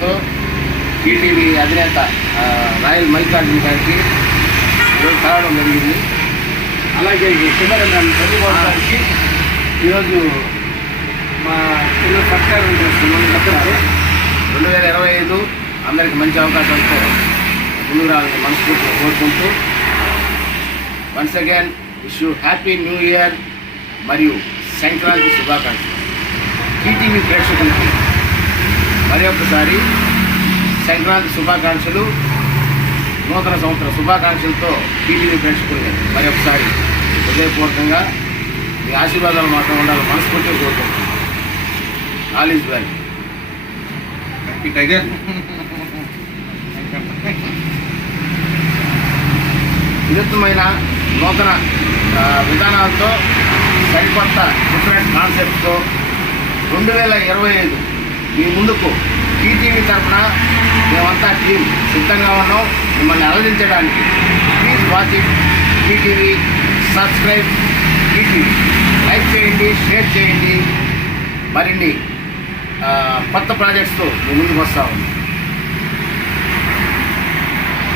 ఆశీర్వాదంతో టీటీవీ అధినేత రాయల్ మల్లికార్జున గారికి ఈరోజు కలవడం జరిగింది. అలాగే ఈ కెమెరామెన్ చదువుకోవడానికి ఈరోజు మా పిల్లలు సత్కారం చేస్తున్నాం. 2025 అందరికి మంచి అవకాశాలతో ముందుకు రావాలని మనస్ఫూర్తిగా కోరుకుంటూ once again wish you happy new year మరియు సంక్రాంతి శుభాకాంక్షలు. టీటీవీ ప్రేక్షకులకి మరి ఒకసారి సంక్రాంతి శుభాకాంక్షలు, నూతన సంవత్సర శుభాకాంక్షలతో టీటీవీ ప్రేక్షకుల్ని మరి ఒకసారి హృదయపూర్వకంగా మీ ఆశీర్వాదాలు మాత్రం ఉండాలని మనస్ఫూర్తిగా కోరుకుంటున్నాను. All is well. టైగర్ వినూత్నమైన నూతన విధానాలతో సరికొత్త డిఫరెంట్ కాన్సెప్ట్తో 2025 మీ ముందుకు టీటీవీ తరఫున మేమంతా టీం సిద్ధంగా ఉన్నాం మిమ్మల్ని అలరించడానికి. Please watch it TTV, subscribe TTV, like చేయండి, షేర్ చేయండి. మరిన్ని కొత్త ప్రాజెక్ట్స్తో మీ ముందుకు వస్తాము.